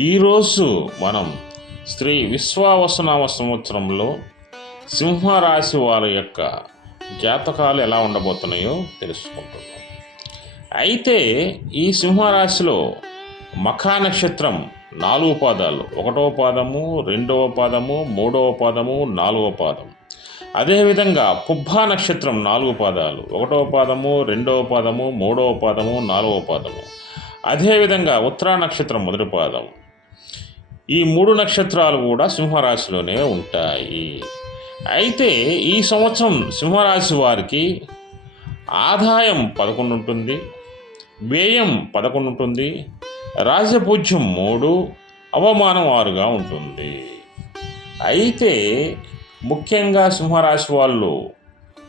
ఈరోజు మనం శ్రీ విశ్వావసనామ సంవత్సరంలో సింహరాశి వారి యొక్క జాతకాలు ఎలా ఉండబోతున్నాయో తెలుసుకుంటున్నాం. అయితే ఈ సింహరాశిలో మఖా నక్షత్రం నాలుగు పాదాలు ఒకటవ పాదము రెండవ పాదము మూడవ పాదము నాలుగవ పాదం అదేవిధంగా పుబ్బా నక్షత్రం నాలుగు పాదాలు ఒకటవ పాదము రెండవ పాదము మూడవ పాదము నాలుగవ పాదము. అదేవిధంగా ఉత్తరా నక్షత్రం మొదటి పాదం ఈ మూడు నక్షత్రాలు కూడా సింహరాశిలోనే ఉంటాయి. అయితే ఈ సంవత్సరం సింహరాశి వారికి ఆదాయం పదకొండు ఉంటుంది వ్యయం పదకొండు ఉంటుంది రాజపూజ్యం మూడు అవమానం ఆరుగా ఉంటుంది. అయితే ముఖ్యంగా సింహరాశి వాళ్ళు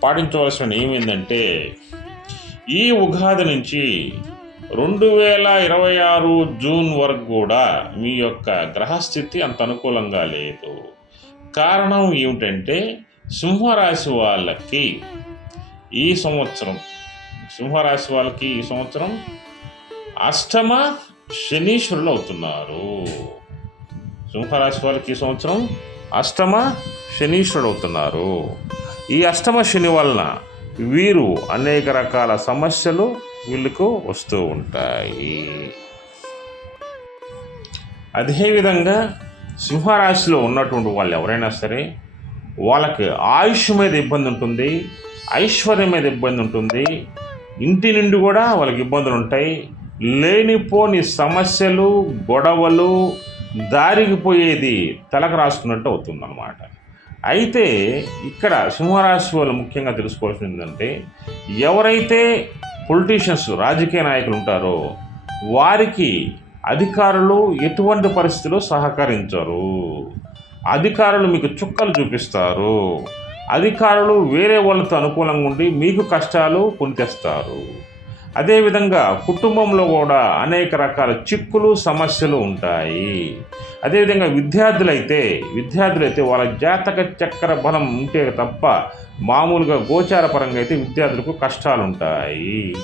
పాటించవలసిన ఏమైందంటే ఈ ఉగాది నుంచి రెండు వేల ఇరవై ఆరు జూన్ వరకు కూడా మీ యొక్క గ్రహస్థితి అంత అనుకూలంగా లేదు. కారణం ఏమిటంటే సింహరాశి వాళ్ళకి ఈ సంవత్సరం సింహరాశి వాళ్ళకి ఈ సంవత్సరం అష్టమ శనీశ్వరులు అవుతున్నారు. సింహరాశి వాళ్ళకి ఈ సంవత్సరం అష్టమ శనీశ్వరుడు అవుతున్నారు. ఈ అష్టమ శని వలన వీరు అనేక రకాల సమస్యలు వీళ్ళకు వస్తూ ఉంటాయి. అదేవిధంగా సింహరాశిలో ఉన్నటువంటి వాళ్ళు ఎవరైనా సరే వాళ్ళకి ఆయుష్ మీద ఇబ్బంది ఉంటుంది ఐశ్వర్యం మీద ఇబ్బంది ఉంటుంది ఇంటి నుండి కూడా వాళ్ళకి ఇబ్బందులు ఉంటాయి. లేనిపోని సమస్యలు గొడవలు దారికిపోయేది తలకు రాసుకున్నట్టు అవుతుందన్నమాట. అయితే ఇక్కడ సింహరాశి వాళ్ళు ముఖ్యంగా తెలుసుకోవాల్సింది ఏంటంటే ఎవరైతే పొలిటీషియన్స్ రాజకీయ నాయకులు ఉంటారో వారికి అధికారులు ఎటువంటి పరిస్థితుల్లో సహకరించరు. అధికారులు మీకు చుక్కలు చూపిస్తారు. అధికారులు వేరే వాళ్ళతో అనుకూలంగా ఉండి మీకు కష్టాలు కొని తెస్తారు. అదేవిధంగా కుటుంబంలో కూడా అనేక రకాల చిక్కులు సమస్యలు ఉంటాయి. అదేవిధంగా విద్యార్థులైతే విద్యార్థులైతే వాళ్ళ జాతక చక్ర బలం ఉంటే తప్ప మామూలుగా గోచార పరంగా అయితే విద్యార్థులకు కష్టాలు ఉంటాయి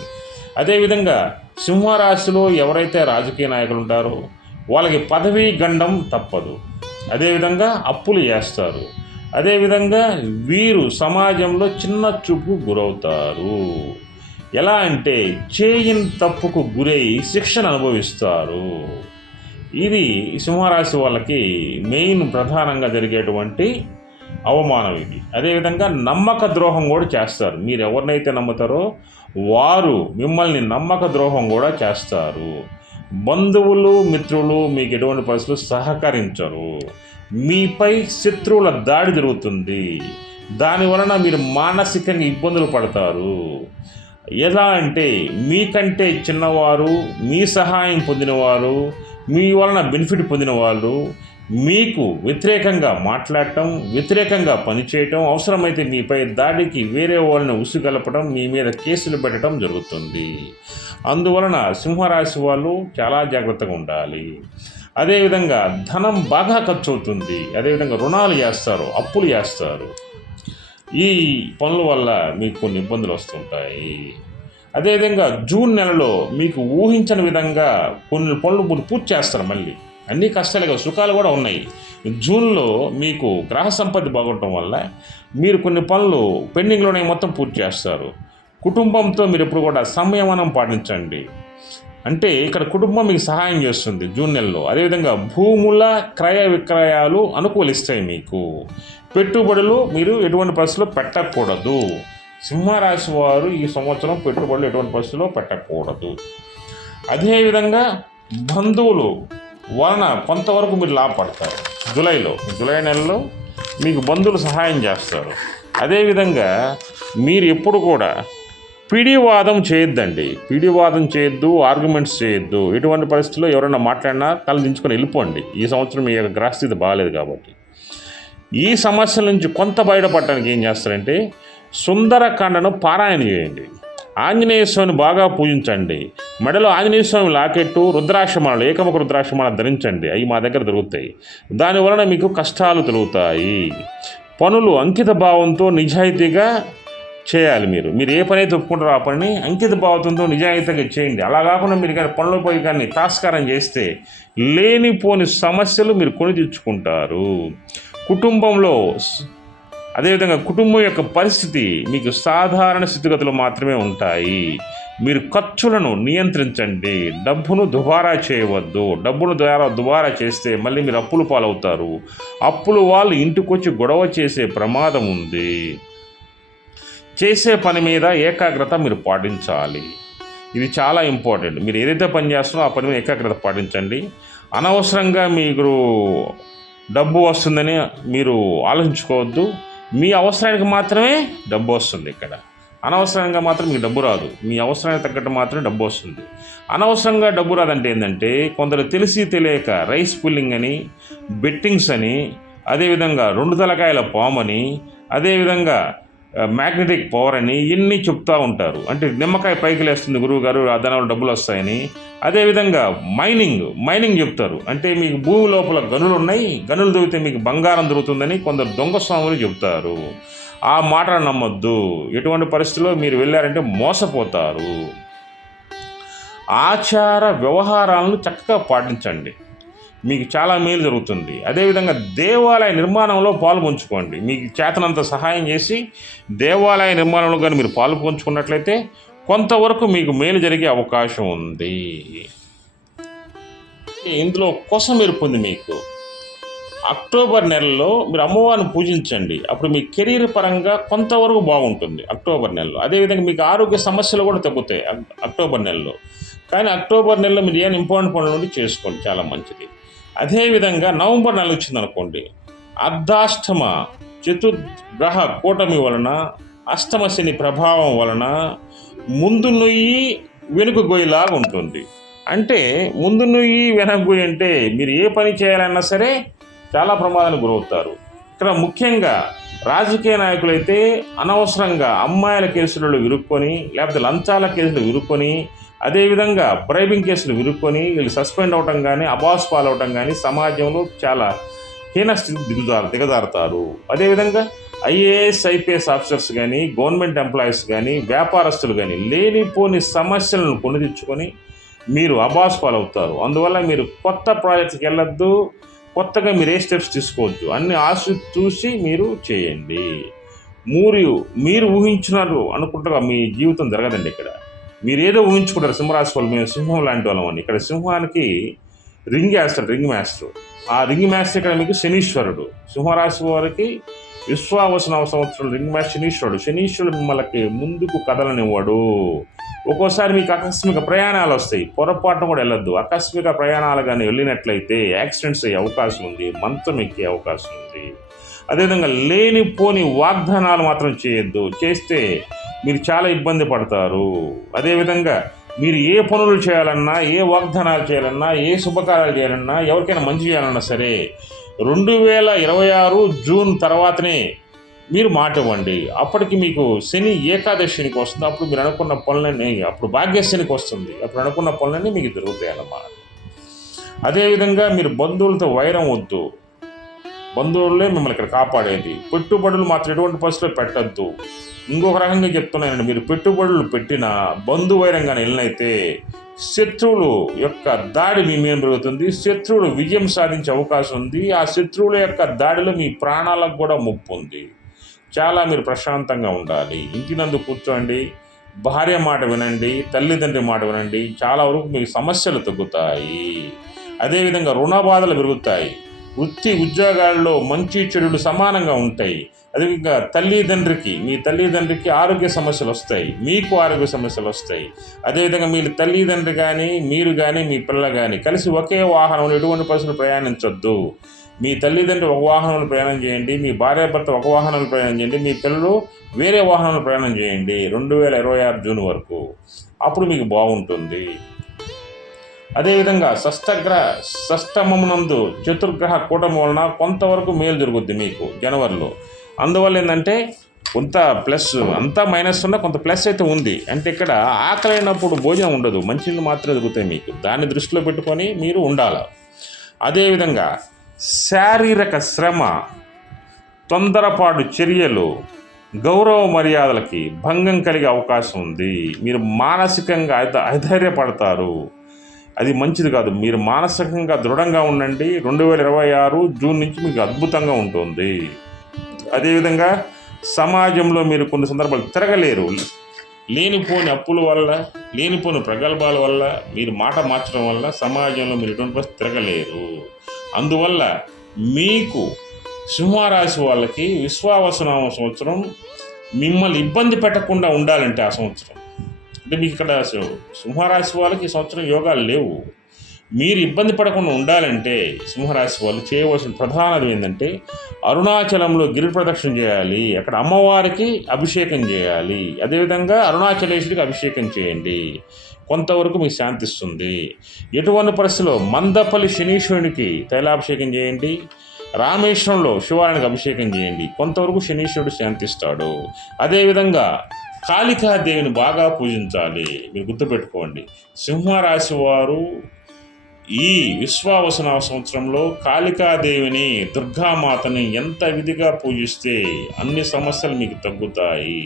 అదేవిధంగా సింహరాశిలో ఎవరైతే రాజకీయ నాయకులు ఉంటారో వాళ్ళకి పదవీ గండం తప్పదు. అదేవిధంగా అప్పులు చేస్తారు. అదేవిధంగా వీరు సమాజంలో చిన్న చూపు గురవుతారు. ఎలా అంటే చేయని తప్పుకు గురై శిక్షను అనుభవిస్తారు. ఇది సింహరాశి వాళ్ళకి మెయిన్ ప్రధానంగా జరిగేటువంటి అవమానం ఇది. అదేవిధంగా నమ్మక ద్రోహం కూడా చేస్తారు. మీరు ఎవరినైతే నమ్ముతారో వారు మిమ్మల్ని నమ్మక ద్రోహం కూడా చేస్తారు. బంధువులు మిత్రులు మీకు ఎటువంటి పరిస్థితులు సహకరించరు. మీపై శత్రువుల దాడి జరుగుతుంది. దాని వలన మీరు మానసికంగా ఇబ్బందులు పడతారు. ఎలా అంటే మీకంటే చిన్నవారు మీ సహాయం పొందినవారు మీ వలన బెనిఫిట్ పొందిన వాళ్ళు మీకు వ్యతిరేకంగా మాట్లాడటం వ్యతిరేకంగా పనిచేయటం అవసరమైతే మీపై దాడికి వేరే వాళ్ళని ఉసుగలపడం మీ మీద కేసులు పెట్టడం జరుగుతుంది. అందువలన సింహరాశి వాళ్ళు చాలా జాగ్రత్తగా ఉండాలి. అదేవిధంగా ధనం బాగా ఖర్చు అవుతుంది అదేవిధంగా రుణాలు చేస్తారు అప్పులు చేస్తారు. ఈ పనుల వల్ల మీకు కొన్ని ఇబ్బందులు వస్తుంటాయి. అదేవిధంగా జూన్ నెలలో మీకు ఊహించని విధంగా కొన్ని పనులు మీరు పూర్తి చేస్తారు మళ్ళీ. అన్ని కష్టాలుగా సుఖాలు కూడా ఉన్నాయి. జూన్లో మీకు గ్రహ సంపత్తి బాగుండటం వల్ల మీరు కొన్ని పనులు పెండింగ్లోనే మొత్తం పూర్తి చేస్తారు. కుటుంబంతో మీరు ఎప్పుడు కూడా సంయమనం పాటించండి. అంటే ఇక్కడ కుటుంబం మీకు సహాయం చేస్తుంది జూన్ నెలలో. అదేవిధంగా భూముల క్రయ విక్రయాలు అనుకూలిస్తాయి మీకు. పెట్టుబడులు మీరు ఎటువంటి పరిస్థితుల్లో పెట్టకూడదు. సింహరాశి వారు ఈ సంవత్సరం పెట్టుబడులు ఎటువంటి పరిస్థితుల్లో పెట్టకూడదు. అదేవిధంగా బంధువులు వలన కొంతవరకు మీరు లాభపడతారు. జూలైలో జూలై నెలలో మీకు బంధువులు సహాయం చేస్తారు. అదేవిధంగా మీరు ఎప్పుడు కూడా పిడివాదం చేయొద్దండి. పిడివాదం చేయొద్దు ఆర్గ్యుమెంట్స్ చేయొద్దు. ఎటువంటి పరిస్థితుల్లో ఎవరైనా మాట్లాడినా తల దించుకొని వెళ్ళిపోండి. ఈ సంవత్సరం మీ యొక్క గ్రహస్థితి బాగాలేదు కాబట్టి. ఈ సమస్యల నుంచి కొంత బయటపడటానికి ఏం చేస్తారంటే సుందరకాండను పారాయణ చేయండి. ఆంజనేయ స్వామిని బాగా పూజించండి. మెడలో ఆంజనేయ స్వామి లాకెట్టు రుద్రాక్షమాలు ఏకముఖ రుద్రాక్షమాలు ధరించండి. అవి మా దగ్గర దొరుకుతాయి. దానివలన మీకు కష్టాలు తొలుగుతాయి. పనులు అంకిత భావంతో నిజాయితీగా చేయాలి మీరు. మీరు ఏ పని అయితే ఒప్పుకుంటారో ఆ పనిని అంకిత భావంతో నిజాయితీగా చేయండి. అలా కాకుండా మీరు కానీ పనులు పోయి కానీ తాస్కారం చేస్తే లేనిపోని సమస్యలు మీరు కొని తెచ్చుకుంటారు కుటుంబంలో అదేవిధంగా కుటుంబం యొక్క పరిస్థితి మీకు సాధారణ స్థితిగతులు మాత్రమే ఉంటాయి. మీరు ఖర్చులను నియంత్రించండి. డబ్బును దుబారా చేయవద్దు. డబ్బును ద్వారా దుబారా చేస్తే మళ్ళీ మీరు అప్పులు పాలవుతారు. అప్పులు వాళ్ళు ఇంటికొచ్చి గొడవ చేసే ప్రమాదం ఉంది. చేసే పని మీద ఏకాగ్రత మీరు పాటించాలి. ఇది చాలా ఇంపార్టెంట్. మీరు ఏదైతే పని చేస్తున్నారో ఆ పని మీద ఏకాగ్రత పాటించండి. అనవసరంగా మీరు డబ్బు వస్తుందని మీరు ఆలోచించుకోవద్దు. మీ అవసరానికి మాత్రమే డబ్బు వస్తుంది ఇక్కడ. అనవసరంగా మాత్రం మీకు డబ్బు రాదు. మీ అవసరానికి తగ్గట్టు మాత్రమే డబ్బు వస్తుంది. అనవసరంగా డబ్బు రాదంటే ఏంటంటే కొందరు తెలిసి తెలియక రైస్ పుల్లింగ్ అని బెట్టింగ్స్ అని అదేవిధంగా రెండు తలకాయల పాము అని అదేవిధంగా మ్యాగ్నెటిక్ పవర్ అని ఇన్ని చెప్తూ ఉంటారు? అంటే నిమ్మకాయ పైకి లేస్తుంది గురువు గారు ఆ దానివల్ల డబ్బులు వస్తాయని. అదేవిధంగా మైనింగ్ మైనింగ్ చెప్తారు. అంటే మీకు భూమి లోపల గనులు ఉన్నాయి గనులు దొరికితే మీకు బంగారం దొరుకుతుందని కొందరు దొంగ స్వాములు చెప్తారు. ఆ మాటలు నమ్మొద్దు. ఎటువంటి పరిస్థితుల్లో మీరు వెళ్ళారంటే మోసపోతారు. ఆచార వ్యవహారాలను చక్కగా పాటించండి. మీకు చాలా మేలు జరుగుతుంది. అదేవిధంగా దేవాలయ నిర్మాణంలో పాలు పంచుకోండి. మీకు చేతనంత సహాయం చేసి దేవాలయ నిర్మాణంలో కానీ మీరు పాలు పంచుకున్నట్లయితే కొంతవరకు మీకు మేలు జరిగే అవకాశం ఉంది. ఇందులో కోసం ఉంది మీకు. అక్టోబర్ నెలలో మీరు అమ్మవారిని పూజించండి. అప్పుడు మీ కెరీర్ పరంగా కొంతవరకు బాగుంటుంది అక్టోబర్ నెలలో. అదేవిధంగా మీకు ఆరోగ్య సమస్యలు కూడా తగ్గుతాయి అక్టోబర్ నెలలో. కానీ అక్టోబర్ నెలలో మీరు ఏమైనా ఇంపార్టెంట్ పనులు చేసుకోండి. చాలా మంచిది. అదేవిధంగా నవంబర్ నెల వచ్చిందనుకోండి అర్ధాష్టమ చతుర్గ్రహ కూటమి వలన అష్టమ శని ప్రభావం వలన ముందు నుయ్యి వెనుక గొయ్యిలాగా ఉంటుంది. అంటే ముందు నుయ్యి వెనక గొయ్యి అంటే మీరు ఏ పని చేయాలన్నా సరే చాలా ప్రమాదానికి గురవుతారు. ఇక్కడ ముఖ్యంగా రాజకీయ నాయకులైతే అనవసరంగా అమ్మాయిల కేసులలో విరుక్కొని లేకపోతే లంచాల కేసులు విరుక్కొని అదేవిధంగా బ్రైబింగ్ కేసులు విరుక్కొని వీళ్ళు సస్పెండ్ అవటం కానీ అబాస్ పాలవటం కానీ సమాజంలో చాలా హీన స్థితి దిగుదారు దిగజారుతారు. అదేవిధంగా ఐఏఎస్ ఐపీఎస్ ఆఫీసర్స్ కానీ గవర్నమెంట్ ఎంప్లాయీస్ కానీ వ్యాపారస్తులు కానీ లేనిపోని సమస్యలను కొని తెచ్చుకొని మీరు అబాస్ పాలవుతారు. అందువల్ల మీరు కొత్త ప్రాజెక్ట్కి వెళ్ళొద్దు కొత్తగా మీరు ఏ స్టెప్స్ తీసుకోవద్దు. అన్ని ఆశ చూసి మీరు చేయండి. మీరు మీరు ఊహించినారు అనుకుంటారు మీ జీవితం జరగదండి ఇక్కడ. మీరు ఏదో ఊహించుకుంటారు సింహరాశి వాళ్ళు మేము సింహం లాంటి వాళ్ళం అని. ఇక్కడ సింహానికి రింగ్ వేస్తాడు రింగ్ మాస్టర్. ఆ రింగ్ మాస్టర్ ఇక్కడ మీకు శనీశ్వరుడు. సింహరాశి వారికి విశ్వావసన సంవత్సరం రింగ్ మాస్టర్ శనీశ్వరుడు. శనీశ్వరుడు మిమ్మల్ని ముందుకు కదలనివ్వడు. ఒక్కోసారి మీకు ఆకస్మిక ప్రయాణాలు వస్తాయి. పొరపాటున కూడా వెళ్ళొద్దు. ఆకస్మిక ప్రయాణాలు కానీ వెళ్ళినట్లయితే యాక్సిడెంట్స్ అయ్యే అవకాశం ఉంది. మంచం ఎక్కే అవకాశం ఉంది. అదేవిధంగా లేనిపోని వాగ్దానాలు మాత్రం చేయొద్దు. చేస్తే మీరు చాలా ఇబ్బంది పడతారు. అదేవిధంగా మీరు ఏ పనులు చేయాలన్నా ఏ వాగ్దానాలు చేయాలన్నా ఏ శుభకార్యాలు చేయాలన్నా ఎవరికైనా మంచి చేయాలన్నా సరే రెండు వేల ఇరవై ఆరు జూన్ తర్వాతనే మీరు మాట ఇవ్వండి. అప్పటికి మీకు శని ఏకాదశినికి వస్తుంది. అప్పుడు మీరు అనుకున్న పనులన్నీ అప్పుడు భాగ్యశనికి వస్తుంది. అప్పుడు అనుకున్న పనులన్నీ మీకు దొరుకుతాయి అన్నమాట. అదేవిధంగా మీరు బంధువులతో వైరం వద్దు. బంధువులే మిమ్మల్ని ఇక్కడ కాపాడేది. పెట్టుబడులు మాత్రం ఎటువంటి పరిస్థితుల్లో పెట్టద్దు. ఇంకొక రకంగా చెప్తున్నానండి. మీరు పెట్టుబడులు పెట్టిన బంధువైరంగా వెళ్ళినైతే శత్రువులు యొక్క దాడి మీ మీద పెరుగుతుంది. శత్రువులు విజయం సాధించే అవకాశం ఉంది. ఆ శత్రువుల యొక్క దాడిలో మీ ప్రాణాలకు కూడా ముప్పు ఉంది. చాలా మీరు ప్రశాంతంగా ఉండాలి. ఇంటినందు కూర్చోండి. భార్య మాట వినండి. తల్లిదండ్రి మాట వినండి. చాలా వరకు మీకు సమస్యలు తగ్గుతాయి. అదేవిధంగా రుణ బాధలు పెరుగుతాయి. వృత్తి ఉద్యోగాల్లో మంచి చెడులు సమానంగా ఉంటాయి. అదేవిధంగా తల్లిదండ్రికి మీ తల్లిదండ్రికి ఆరోగ్య సమస్యలు వస్తాయి. మీకు ఆరోగ్య సమస్యలు వస్తాయి. అదేవిధంగా మీ తల్లిదండ్రి కానీ మీరు కానీ మీ పిల్లలు కానీ కలిసి ఒకే వాహనంలో ఎటువంటి పరిస్థితులు ప్రయాణించొద్దు. మీ తల్లిదండ్రులు ఒక వాహనంలో ప్రయాణం చేయండి. మీ భార్యాభర్త ఒక వాహనంలో ప్రయాణం చేయండి. మీ పిల్లలు వేరే వాహనంలో ప్రయాణం చేయండి. రెండు వేల ఇరవై ఆరు జూన్ వరకు. అప్పుడు మీకు బాగుంటుంది. అదేవిధంగా షష్టగ్రహ షష్టమమునందు చతుర్గ్రహ కూటమి వలన కొంతవరకు మేలు జరుగుద్ది మీకు జనవరిలో. అందువల్ల ఏంటంటే కొంత ప్లస్ అంతా మైనస్ ఉన్న కొంత ప్లస్ అయితే ఉంది. అంటే ఇక్కడ ఆకలి అయినప్పుడు భోజనం ఉండదు. మంచినీళ్ళు మాత్రమే దొరుకుతాయి మీకు. దాన్ని దృష్టిలో పెట్టుకొని మీరు ఉండాలి. అదేవిధంగా శారీరక శ్రమ తొందరపాటు చర్యలు గౌరవ మర్యాదలకి భంగం కలిగే అవకాశం ఉంది. మీరు మానసికంగా అధ అధైర్యపడతారు. అది మంచిది కాదు. మీరు మానసికంగా దృఢంగా ఉండండి. రెండు వేల ఇరవై ఆరు జూన్ నుంచి మీకు అద్భుతంగా ఉంటుంది. అదేవిధంగా సమాజంలో మీరు కొన్ని సందర్భాలు తిరగలేరు. లేనిపోని అప్పుల వల్ల లేనిపోని ప్రగల్భాల వల్ల మీరు మాట మార్చడం వల్ల సమాజంలో మీరు ఎటువంటి పరిస్థితి తిరగలేరు. అందువల్ల మీకు సింహరాశి వాళ్ళకి విశ్వావసనామ సంవత్సరం మిమ్మల్ని ఇబ్బంది పెట్టకుండా ఉండాలంటే ఆ సంవత్సరం. అంటే మీకు ఇక్కడ సింహరాశి వాళ్ళకి ఈ సంవత్సరం యోగాలు లేవు. మీరు ఇబ్బంది పడకుండా ఉండాలంటే సింహరాశి వాళ్ళు చేయవలసిన ప్రధానది ఏంటంటే అరుణాచలంలో గిరి ప్రదక్షిణ చేయాలి అక్కడ అమ్మవారికి అభిషేకం చేయాలి. అదేవిధంగా అరుణాచలేశ్వరికి అభిషేకం చేయండి. కొంతవరకు మీకు శాంతిస్తుంది ఎటువంటి పరిస్థితిలో మందపల్లి శనీశ్వరునికి తైలాభిషేకం చేయండి. రామేశ్వరంలో శివారానికి అభిషేకం చేయండి. కొంతవరకు శనీశ్వరుడు శాంతిస్తాడు. అదేవిధంగా కాళికాదేవిని బాగా పూజించాలి. మీరు గుర్తుపెట్టుకోండి. సింహరాశి వారు ఈ విశ్వావసన సంవత్సరంలో కాళికాదేవిని దుర్గామాతని ఎంత విధిగా పూజిస్తే అన్ని సమస్యలు మీకు తగ్గుతాయి.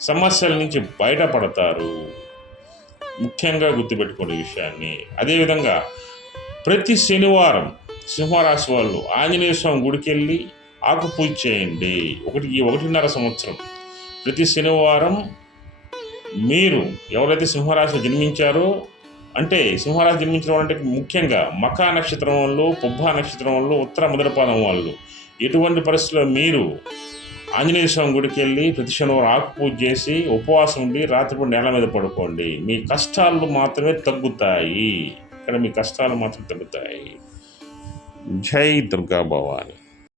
సమస్యల నుంచి బయటపడతారు. ముఖ్యంగా గుర్తుపెట్టుకునే విషయాన్ని. అదేవిధంగా ప్రతి శనివారం సింహరాశి వాళ్ళు ఆంజనేయ స్వామి గుడికి వెళ్ళి ఆకు పూజ చేయండి. ఒకటి ఒకటిన్నర సంవత్సరం. ప్రతి శనివారం మీరు ఎవరైతే సింహరాశిలో జన్మించారో అంటే సింహరాశి జన్మించిన వాళ్ళంటే ముఖ్యంగా మకా నక్షత్రం వాళ్ళు పుబ్బ నక్షత్రం వాళ్ళు ఉత్తర ముద్రపాదం వాళ్ళు. ఎటువంటి పరిస్థితుల్లో మీరు ఆంజనేయ స్వామి గుడికి వెళ్ళి ప్రతి శనివారం ఆకు పూజ చేసి ఉపవాసం ఉండి రాత్రిపూట నేల మీద పడుకోండి. మీ కష్టాలు మాత్రమే తగ్గుతాయి. ఇక్కడ మీ కష్టాలు మాత్రం తగ్గుతాయి. జై దుర్గా భవాని.